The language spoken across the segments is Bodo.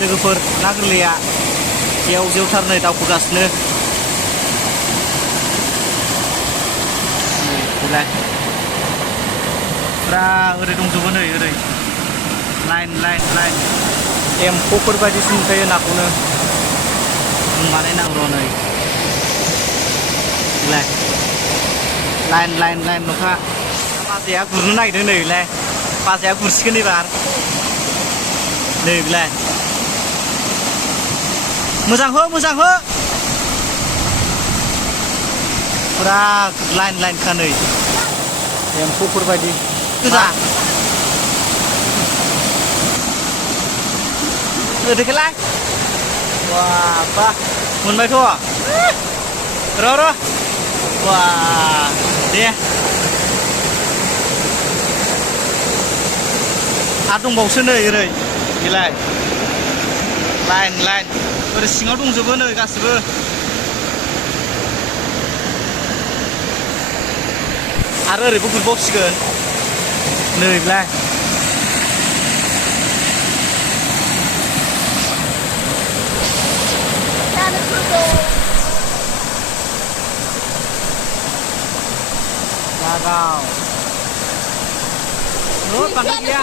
लोगोफोर ना गोरलैया जेव जेवथार नै दावखोगासिनो बेलाय फुरा ओरै दंजोबो नै ओरै लाइन लाइन लाइन एम्फौफोर बायदिसो नुखायो नाखौनो बुंनानै नांगौ नै बेलाय लाइन लाइन लाइन नखा बाजैया गुरनो नागिरदों नै बेलाय बाजैया गुरसिगोन एबार नै बेलाय मोजां हो फुरा लाइन लाइन खा नै एम्फौफोर बायदि गोजा ओरैखैलाय वा बा मोनबायथ' र' वा दे आरो दंबावसो नै ओरै बेलाय लाइन लाइन ओरै सिङाव दंजोबो नै गासिबो आरो ओरैबो गुरबावसिगोन नै बेलाय Wow. Nốt bằng cái kia.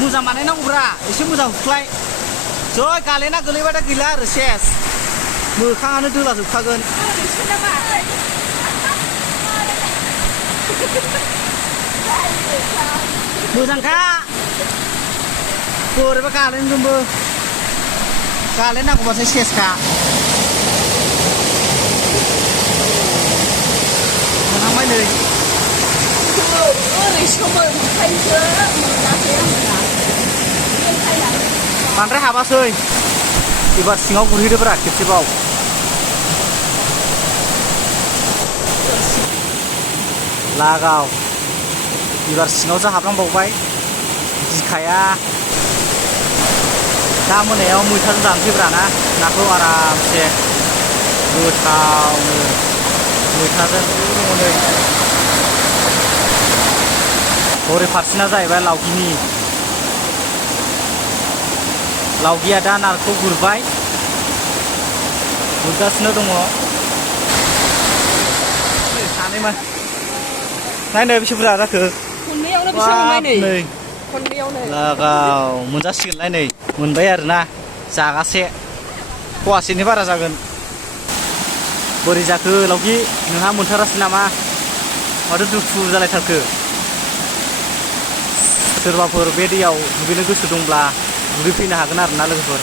Moजां बानायनांगौब्रा एसे मोजां हुख्लाय जय गालेना गोलैबाथाय गैला आरो सेस मोखाङानो दोला जोबखागोन मोजांखा बोरैबा गालेनगोनबो गालेनांगौबाथाय सेसखा मोनहांबाय नै बांद्राय हाबासै एबार सिङाव गुरहैदोब्रा खेबसेबाव लागाव एबार सिङावसो हाबलांबावबाय गिखाया दा मोनायाव मैथाजों जानोसैब्रा ना नाखौ आरामसे गोथावनो मैथाजों नै हरै फारसेना जाहैबाय लावगिया दा नाखौ गुरबाय गुरगासिनो दङ सानैमोन नायनो बेसे बुरजा जाखो नै लागाव मोनजासिगोनलाय नै मोनबाय आरोना जागासे फवासेनि बारा जागोन बोरै जाखो लावगि नोंहा मोनथारासै नामा माथो दुखु जालायथारखो सोरबाफोर बे दैयाव दुगैनो गोसो दंब्ला दुगैफैनो हागोन आरोना लोगोफोर